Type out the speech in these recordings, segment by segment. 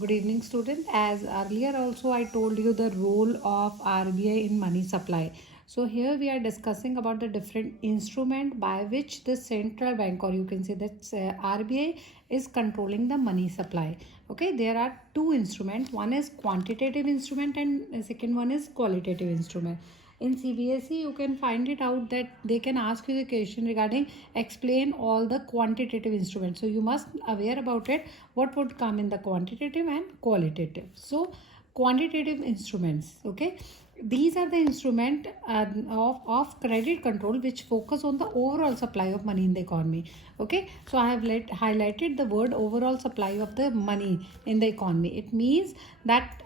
Good evening, student. As earlier also I told you the role of RBI in money supply. So here we are discussing about the different instrument by which the central bank, or you can say that RBI is controlling the money supply. Okay, there are two instruments. One is quantitative instrument and the second one is qualitative instrument. In CBSE you can find it out that they can ask you the question regarding explain all the quantitative instruments, so you must aware about it what would come in the quantitative and qualitative. So quantitative instruments, okay, these are the instrument of credit control which focus on the overall supply of money in the economy. Okay, so I have highlighted the word overall supply of the money in the economy. It means that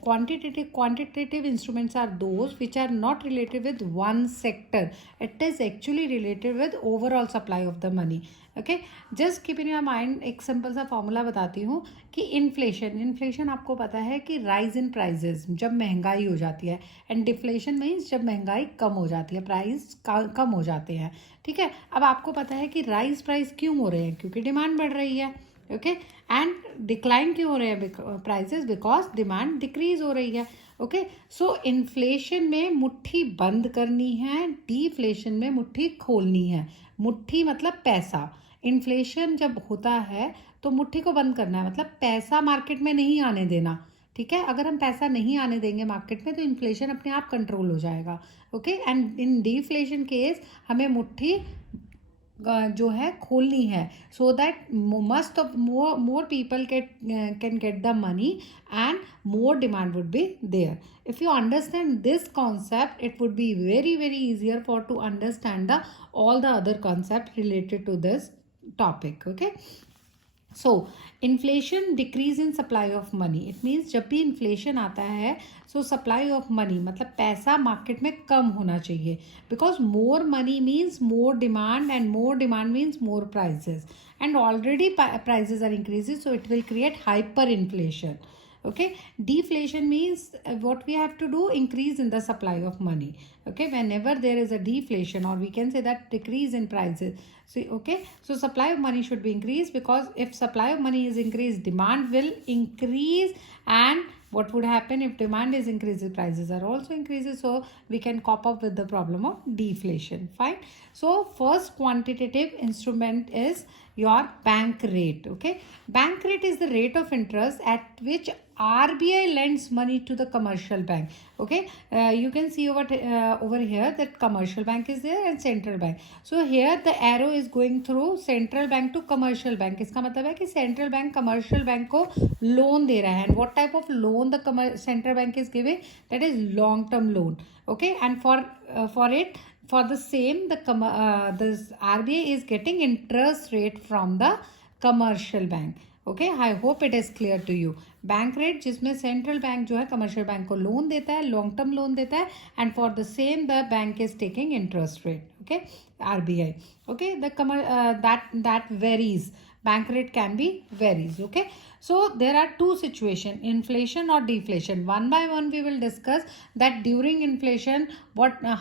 quantitative instruments are those which are not related with one sector. It is actually related with overall supply of the money. Okay, just keep in your mind, एक सिंपल सा फॉर्मूला बताती हूँ कि इन्फ्लेशन आपको पता है कि rise in prices जब महंगाई हो जाती है, एंड डिफ्लेशन मीन्स जब महंगाई कम हो जाती है, प्राइस कम हो जाते हैं. ठीक है, अब आपको पता है कि राइज प्राइस क्यों हो रहे हैं, क्योंकि डिमांड बढ़ रही है. ओके, एंड डिक्लाइन क्यों हो रहे हैं प्राइजेस, बिकॉज डिमांड डिक्रीज हो रही है. ओके, सो इन्फ्लेशन में मुट्ठी बंद करनी है, डिफ्लेशन में मुट्ठी खोलनी है. मुट्ठी मतलब पैसा. इन्फ्लेशन जब होता है तो मुट्ठी को बंद करना है, मतलब पैसा मार्केट में नहीं आने देना. ठीक है, अगर हम पैसा नहीं आने देंगे मार्केट में तो इन्फ्लेशन अपने आप कंट्रोल हो जाएगा. Okay, and in deflation case हमें मुट्ठी जो है खोलनी है, so that must of more people can get the money and more demand would be there. if you understand this concept, it would be very easier for to understand the all the other concepts related to this topic. Okay, so inflation decrease in supply of money. It means जब भी इन्फ्लेशन आता है सो supply of money मतलब पैसा मार्केट में कम होना चाहिए, because more money means more demand and more demand means more prices, and already prices are increasing, so it will create hyper inflation. Okay, deflation means what we have to do, increase in the supply of money. Okay, whenever there is a deflation, or we can say that decrease in prices. So okay, so supply of money should be increased, because if supply of money is increased, demand will increase, and what would happen if demand is increases, prices are also increases, so we can cope up with the problem of deflation. Fine. So first quantitative instrument is your bank rate. Okay, bank rate is the rate of interest at which RBI lends money to the commercial bank. Okay, you can see over here that commercial bank is there and central bank. So here the arrow is going through central bank to commercial bank. इसका मतलब है कि central bank commercial bank को loan दे रहा है. And what type of loan the central bank is giving? That is long term loan. Okay, and for the same the RBI is getting interest rate from the commercial bank. Okay, I hope it is clear to you. Bank rate जिसमें central bank जो है commercial bank को लोन देता है, long term loan देता है, and for the same the bank is taking interest rate. Okay, RBI. Okay, that varies. Bank rate can be varies. Okay, so there are two situations, inflation or deflation. One by one we will discuss that during inflation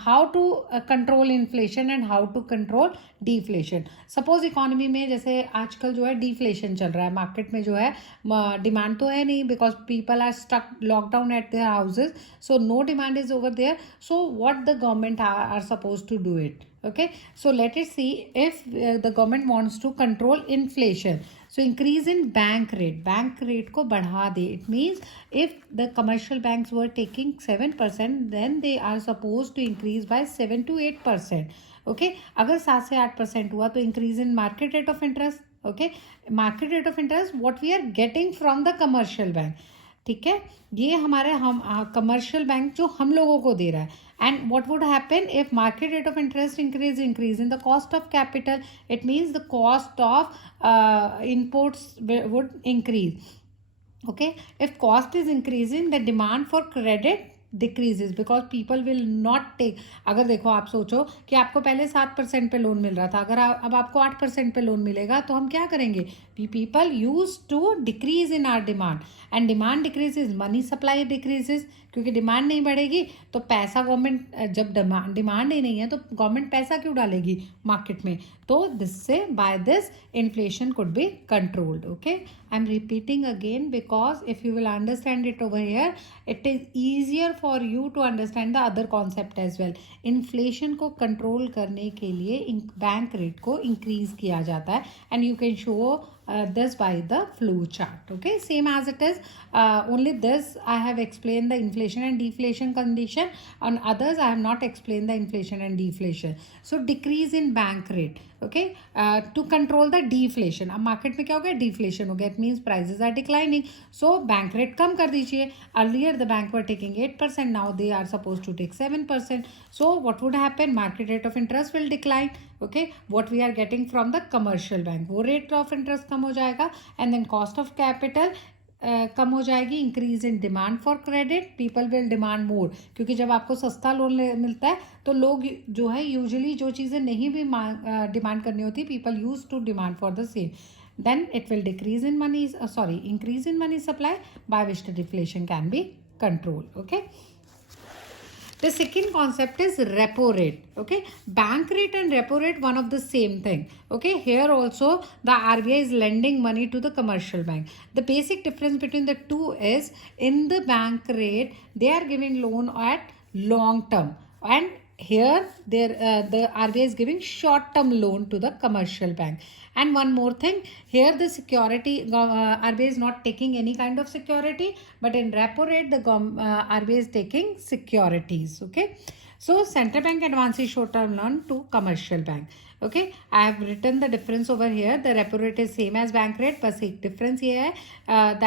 how to control inflation and how to control deflation. Suppose economy में जैसे आजकल जो है deflation चल रहा है, मार्केट में जो है डिमांड तो है नहीं, because people are stuck lockdown at their houses, so no demand is over there. So what the government are supposed to do it? Okay, so let us see if the government wants to control inflation. So increase in bank rate को बढ़ा दे. It means if the commercial banks were taking 7%, then they are supposed to increase by 7 to 8%. Okay, अगर 7 से 8% हुआ तो increase in market rate of interest. Okay, market rate of interest what we are getting from the commercial bank. ठीक है, ये हमारे हम commercial bank जो हम लोगों को दे रहा है. And what would happen if market rate of interest increase in the cost of capital. It means the cost of inputs would increase. Okay, if cost is increasing the demand for credit decreases, because people will not take. अगर देखो आप सोचो कि आपको पहले 7% पे लोन मिल रहा था, अगर अब आपको 8% पे लोन मिलेगा तो हम क्या करेंगे, people used to decrease in our demand, and demand decreases, money supply decreases, क्योंकि डिमांड नहीं बढ़ेगी तो पैसा गवर्नमेंट, जब डिमांड ही नहीं है तो गवर्नमेंट पैसा क्यों डालेगी मार्केट में, तो दिस से by this inflation could be controlled. Okay, I am repeating again because if you will understand it over here it is easier for you to understand the other concept as well. Inflation को control करने के लिए bank rate को इंक्रीज किया जाता है, and you can show this by the flow chart. Okay, same as it is, only this I have explained the inflation and deflation condition. On others I have not explained the inflation and deflation. So decrease in bank rate, okay, to control the deflation. अब market में क्या हो गया, deflation हो गया, it means prices are declining, so bank rate कम कर दीजिए. Earlier the bank were taking 8%, now they are suppose to take 7%. So what would happen, market rate of interest will decline. Okay, what we are getting from the commercial bank, वो rate of interest कम हो जाएगा, and then cost of capital कम हो जाएगी. Increase in demand for credit, people will demand more, क्योंकि जब आपको सस्ता लोन मिलता है तो लोग जो है यूजुअली जो चीज़ें नहीं भी डिमांड करनी होती, people use to demand for the same. Then it will decrease in money, increase in money supply, by which the deflation can be controlled. Okay. The second concept is repo rate. Okay, bank rate and repo rate, one of the same thing. Okay, here also the RBI is lending money to the commercial bank. The basic difference between the two is, in the bank rate they are giving loan at long term, and here the RBI is giving short term loan to the commercial bank. And one more thing, here the security, RBI is not taking any kind of security, but in repo rate the RBI is taking securities. Okay, so central bank advances short term loan to commercial bank. Okay, I have written the difference over here. The repo rate is same as bank rate, बस एक difference ये है,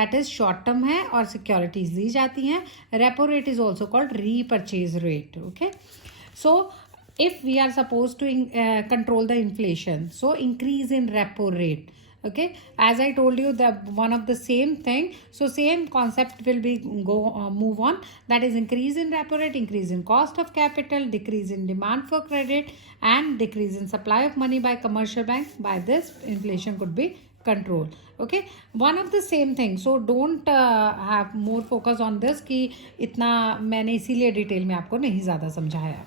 that is short term है और securities दी जाती हैं. Repo rate is also called repurchase rate. Okay, so if we are supposed to control the inflation, so increase in repo rate. Okay, as I told you, the one of the same thing, so same concept will be move on, that is increase in repo rate, increase in cost of capital, decrease in demand for credit, and decrease in supply of money by commercial banks. By this inflation could be controlled. Okay, one of the same thing, so don't have more focus on this कि इतना मैंने इसीलिए डिटेल में आपको नहीं ज़्यादा समझाया.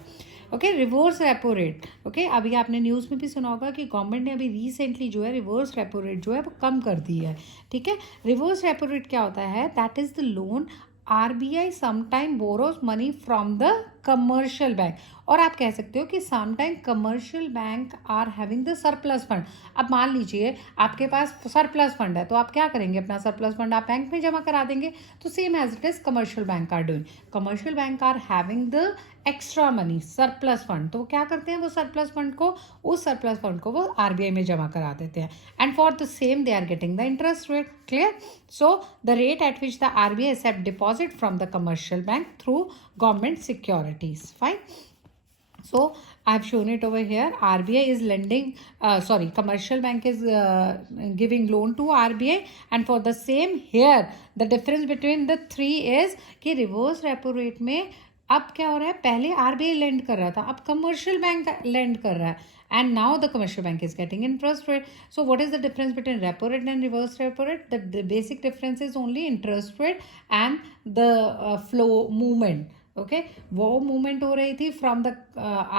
Okay, reverse repo rate. Okay, अभी आपने न्यूज़ में भी सुना होगा कि गवर्नमेंट ने अभी रिसेंटली जो है रिवर्स रेपो रेट जो है वो कम कर दी है. ठीक है, रिवर्स रेपो रेट क्या होता है, that is the loan RBI sometime borrows money from the commercial bank, और आप कह सकते हो कि sometime commercial bank are having the surplus fund. अब मान लीजिए आपके पास सरप्लस फंड है, तो आप क्या करेंगे, अपना सरप्लस फंड आप बैंक में जमा करा देंगे. तो same as it is commercial bank are doing, commercial bank are having the extra money, surplus fund, तो क्या करते हैं, वो सरप्लस फंड को, उस सरप्लस फंड को वो RBI में जमा करा देते हैं, and for the same they are getting the interest rate. Clear, so the rate at which the RBI accept deposit from the commercial bank through government securities. Fine, so I have shown it over here. RBI is lending, commercial bank is giving loan to RBI, and for the same here the difference between the three is कि reverse repo rate में अब क्या हो रहा है, पहले RBI lend कर रहा था, अब commercial bank lend कर रहा है, and now the commercial bank is getting interest rate. So what is the difference between repo rate and reverse repo rate? The basic difference is only interest rate and the flow movement. Okay, वो movement हो रही थी from the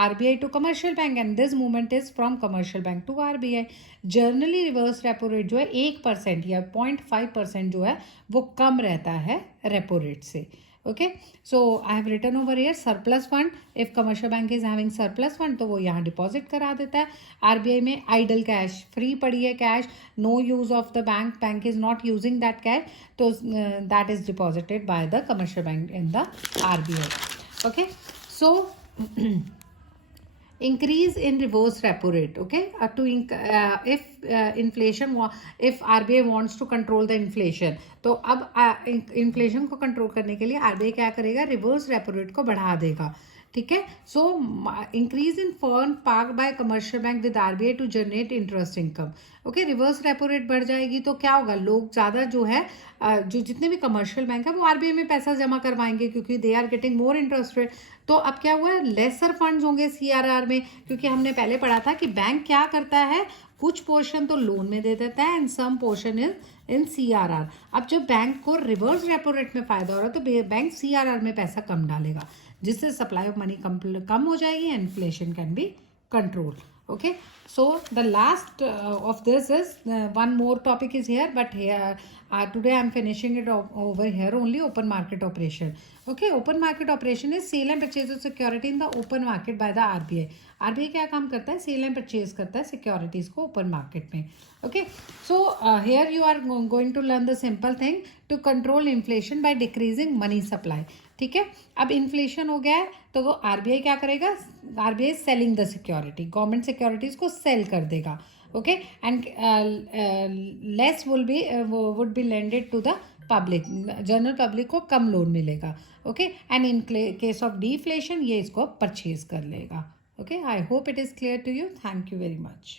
RBI to commercial bank, and this movement is from commercial bank to RBI. Generally reverse repo rate जो है 1% या 0.5% जो है वो कम रहता है रेपो रेट से. Okay, so I have written over here surplus fund, if commercial bank is having surplus fund तो वो यहाँ डिपॉजिट करा देता है. RBI में आइडल कैश फ्री पड़ी है, cash no use of the bank, bank is not using that cash, तो that is deposited by the commercial bank in the RBI. Okay, so increase in reverse repo rate. Okay, if RBI wants to control the inflation, तो अब इन्फ्लेशन को control करने के लिए RBI क्या करेगा, reverse repo rate को बढ़ा देगा. ठीक है, so increase in fund park by commercial bank with RBI to generate interest income. Okay, reverse repo rate बढ़ जाएगी तो क्या होगा, लोग ज़्यादा जो है जो जितने भी कमर्शियल बैंक है वो RBI में पैसा जमा करवाएंगे, क्योंकि they are getting more interest rate. तो अब क्या हुआ है, लेसर फंड्स होंगे CRR में, क्योंकि हमने पहले पढ़ा था कि बैंक क्या करता है, कुछ पोर्शन तो लोन में दे देता है and some portion is in CRR. अब जब बैंक को रिवर्स रेपो रेट में फायदा हो रहा है तो बैंक CRR में पैसा कम डालेगा, जिससे सप्लाई ऑफ मनी कम हो जाएगी and inflation can be control. Okay, so the last of this is one more topic is here, but here today I'm finishing it over here only. Open market operation. Okay, open market operation is sale and purchase of security in the open market by the RBI. RBI क्या काम करता है? Cell and purchase करता है securities को open market में. Okay, so here you are going to learn the simple thing to control inflation by decreasing money supply. ठीक है, अब इन्फ्लेशन हो गया है तो वो आरबीआई क्या करेगा? RBI selling the security, government securities को सेल कर देगा. Okay, and less would be lended to the public, general public को कम लोन मिलेगा. Okay, and in case of deflation ये इसको परचेज कर लेगा. Okay, I hope it is clear to you. Thank you very much.